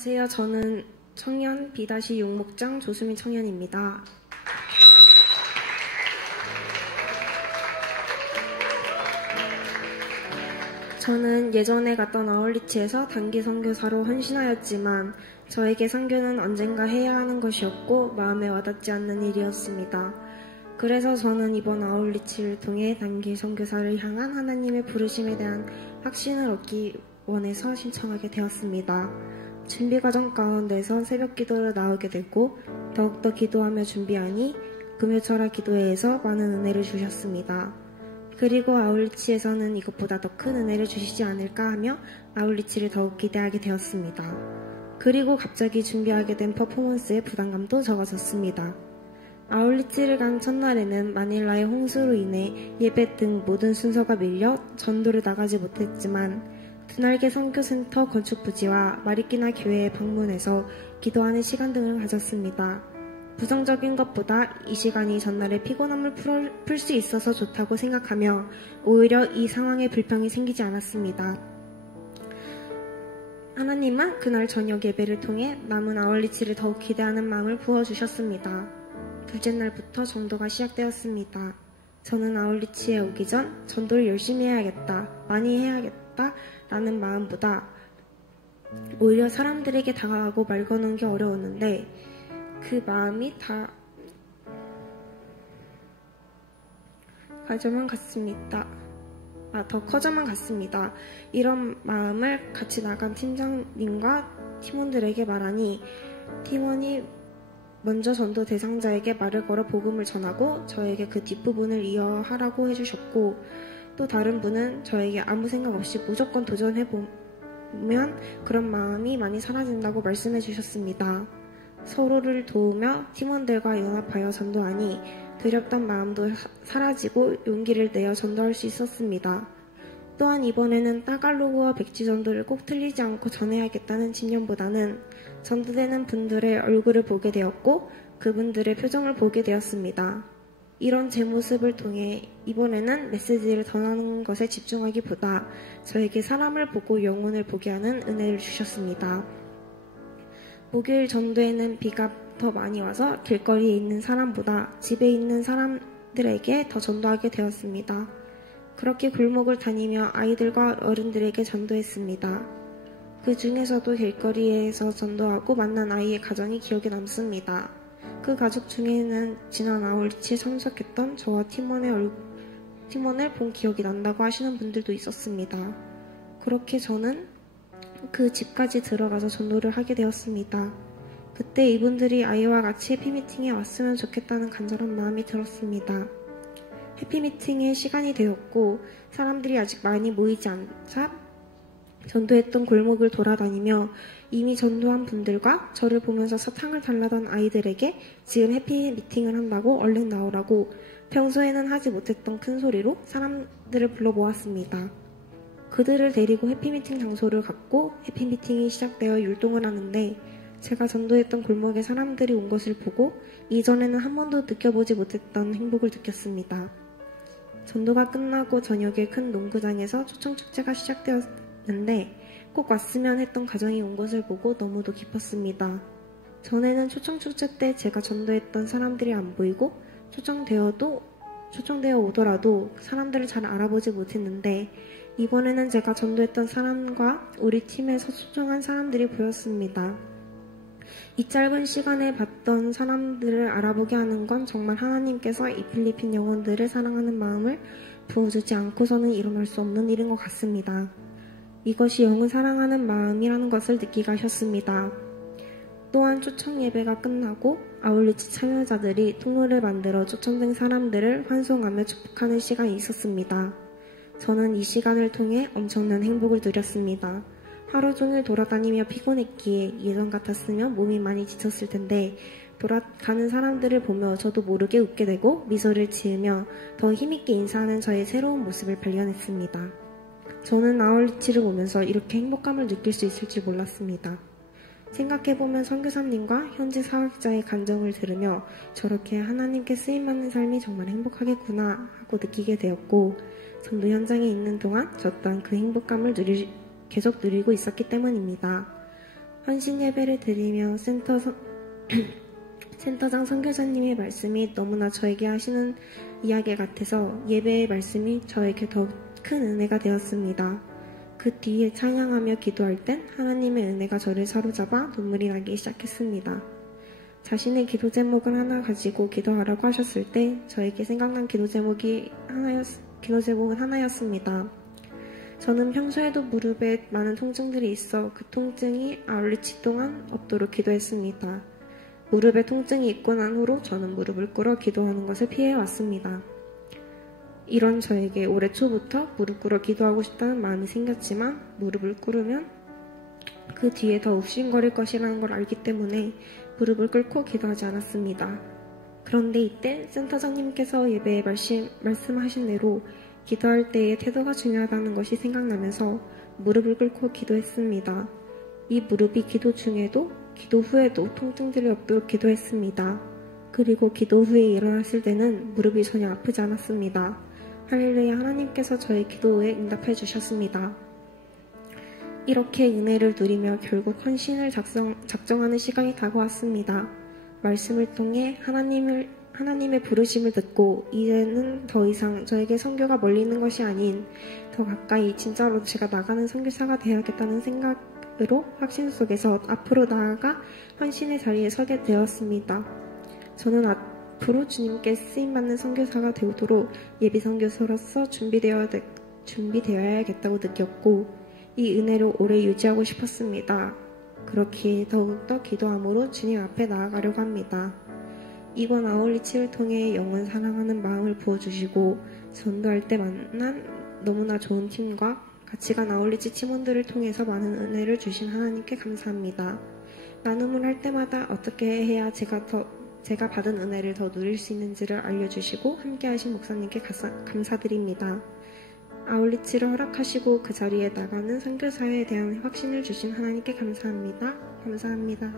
안녕하세요. 저는 청년 B-6 목장 조수민 청년입니다. 저는 예전에 갔던 아울리치에서 단기 선교사로 헌신하였지만 저에게 선교는 언젠가 해야 하는 것이었고 마음에 와닿지 않는 일이었습니다. 그래서 저는 이번 아울리치를 통해 단기 선교사를 향한 하나님의 부르심에 대한 확신을 얻기 원해서 신청하게 되었습니다. 준비 과정 가운데서 새벽 기도를 나오게 되고 더욱더 기도하며 준비하니 금요철학 기도회에서 많은 은혜를 주셨습니다. 그리고 아울리치에서는 이것보다 더 큰 은혜를 주시지 않을까 하며 아울리치를 더욱 기대하게 되었습니다. 그리고 갑자기 준비하게 된 퍼포먼스의 부담감도 적어졌습니다. 아울리치를 간 첫날에는 마닐라의 홍수로 인해 예배 등 모든 순서가 밀려 전도를 나가지 못했지만 드날개 선교센터 건축 부지와 마리끼나 교회에 방문해서 기도하는 시간 등을 가졌습니다. 부정적인 것보다 이 시간이 전날의 피곤함을 풀 수 있어서 좋다고 생각하며 오히려 이 상황에 불평이 생기지 않았습니다. 하나님은 그날 저녁 예배를 통해 남은 아울리치를 더욱 기대하는 마음을 부어주셨습니다. 둘째 날부터 전도가 시작되었습니다. 저는 아울리치에 오기 전 전도를 열심히 해야겠다, 많이 해야겠다 라는 마음보다 오히려 사람들에게 다가가고 말 거는 게 어려웠는데 그 마음이 다 더 커져만 갔습니다. 이런 마음을 같이 나간 팀장님과 팀원들에게 말하니 팀원이 먼저 전도 대상자에게 말을 걸어 복음을 전하고 저에게 그 뒷부분을 이어하라고 해주셨고 또 다른 분은 저에게 아무 생각 없이 무조건 도전해보면 그런 마음이 많이 사라진다고 말씀해 주셨습니다. 서로를 도우며 팀원들과 연합하여 전도하니 두렵던 마음도 사라지고 용기를 내어 전도할 수 있었습니다. 또한 이번에는 따갈로그와 백지 전도를 꼭 틀리지 않고 전해야겠다는 집념보다는 전도되는 분들의 얼굴을 보게 되었고 그분들의 표정을 보게 되었습니다. 이런 제 모습을 통해 이번에는 메시지를 전하는 것에 집중하기보다 저에게 사람을 보고 영혼을 보게 하는 은혜를 주셨습니다. 목요일 전도에는 비가 더 많이 와서 길거리에 있는 사람보다 집에 있는 사람들에게 더 전도하게 되었습니다. 그렇게 골목을 다니며 아이들과 어른들에게 전도했습니다. 그 중에서도 길거리에서 전도하고 만난 아이의 가정이 기억에 남습니다. 그 가족 중에는 지난 아울리치에 참석했던 저와 팀원을 본 기억이 난다고 하시는 분들도 있었습니다. 그렇게 저는 그 집까지 들어가서 전도를 하게 되었습니다. 그때 이분들이 아이와 같이 해피미팅에 왔으면 좋겠다는 간절한 마음이 들었습니다. 해피미팅의 시간이 되었고 사람들이 아직 많이 모이지 않자 전도했던 골목을 돌아다니며 이미 전도한 분들과 저를 보면서 사탕을 달라던 아이들에게 지금 해피미팅을 한다고 얼른 나오라고 평소에는 하지 못했던 큰 소리로 사람들을 불러 모았습니다. 그들을 데리고 해피미팅 장소를 갔고 해피미팅이 시작되어 율동을 하는데 제가 전도했던 골목에 사람들이 온 것을 보고 이전에는 한 번도 느껴보지 못했던 행복을 느꼈습니다. 전도가 끝나고 저녁에 큰 농구장에서 초청축제가 시작되었는데 꼭 왔으면 했던 가정이 온 것을 보고 너무도 기뻤습니다. 전에는 초청축제 때 제가 전도했던 사람들이 안 보이고 초청되어 오더라도 사람들을 잘 알아보지 못했는데 이번에는 제가 전도했던 사람과 우리 팀에서 소중한 사람들이 보였습니다. 이 짧은 시간에 봤던 사람들을 알아보게 하는 건 정말 하나님께서 이 필리핀 영혼들을 사랑하는 마음을 부어주지 않고서는 일어날 수 없는 일인 것 같습니다. 이것이 영혼 사랑하는 마음이라는 것을 느끼게 하셨습니다. 또한 초청 예배가 끝나고 아울리치 참여자들이 통로를 만들어 초청된 사람들을 환송하며 축복하는 시간이 있었습니다. 저는 이 시간을 통해 엄청난 행복을 누렸습니다. 하루 종일 돌아다니며 피곤했기에 예전 같았으면 몸이 많이 지쳤을 텐데 돌아가는 사람들을 보며 저도 모르게 웃게 되고 미소를 지으며 더 힘있게 인사하는 저의 새로운 모습을 발견했습니다. 저는 아울리치를 오면서 이렇게 행복감을 느낄 수 있을지 몰랐습니다. 생각해보면 선교사님과 현지 사역자의 간증을 들으며 저렇게 하나님께 쓰임받는 삶이 정말 행복하겠구나 하고 느끼게 되었고 전도 현장에 있는 동안 저 또한 그 행복감을 계속 누리고 있었기 때문입니다. 헌신 예배를 드리며 센터장 선교사님의 말씀이 너무나 저에게 하시는 이야기 같아서 예배의 말씀이 저에게 더욱 큰 은혜가 되었습니다. 그 뒤에 찬양하며 기도할 땐 하나님의 은혜가 저를 사로잡아 눈물이 나기 시작했습니다. 자신의 기도 제목을 하나 가지고 기도하라고 하셨을 때 저에게 생각난 기도 제목은 하나였습니다. 저는 평소에도 무릎에 많은 통증들이 있어 그 통증이 아울리치 동안 없도록 기도했습니다. 무릎에 통증이 있고 난 후로 저는 무릎을 꿇어 기도하는 것을 피해왔습니다. 이런 저에게 올해 초부터 무릎 꿇어 기도하고 싶다는 마음이 생겼지만 무릎을 꿇으면 그 뒤에 더 욱신거릴 것이라는 걸 알기 때문에 무릎을 꿇고 기도하지 않았습니다. 그런데 이때 센터장님께서 예배에 말씀하신 대로 기도할 때의 태도가 중요하다는 것이 생각나면서 무릎을 꿇고 기도했습니다. 이 무릎이 기도 중에도 기도 후에도 통증들이 없도록 기도했습니다. 그리고 기도 후에 일어났을 때는 무릎이 전혀 아프지 않았습니다. 할렐루야, 하나님께서 저의 기도에 응답해 주셨습니다. 이렇게 은혜를 누리며 결국 헌신을 작정하는 시간이 다가왔습니다. 말씀을 통해 하나님의 부르심을 듣고 이제는 더 이상 저에게 선교가 멀리 있는 것이 아닌 더 가까이 진짜로 제가 나가는 선교사가 되어야겠다는 생각으로 확신 속에서 앞으로 나아가 헌신의 자리에 서게 되었습니다. 저는 앞으로 주님께 쓰임받는 선교사가 되도록 예비 선교사로서 준비되어야겠다고 느꼈고 이 은혜를 오래 유지하고 싶었습니다. 그렇게 더욱더 기도함으로 주님 앞에 나아가려고 합니다. 이번 아울리치를 통해 영원 사랑하는 마음을 부어주시고 전도할 때 만난 너무나 좋은 팀과 같이 간 아울리치 팀원들을 통해서 많은 은혜를 주신 하나님께 감사합니다. 나눔을 할 때마다 어떻게 해야 제가 받은 은혜를 더 누릴 수 있는지를 알려주시고 함께하신 목사님께 감사드립니다. 아울리치를 허락하시고 그 자리에 나가는 선교사에 대한 확신을 주신 하나님께 감사합니다. 감사합니다.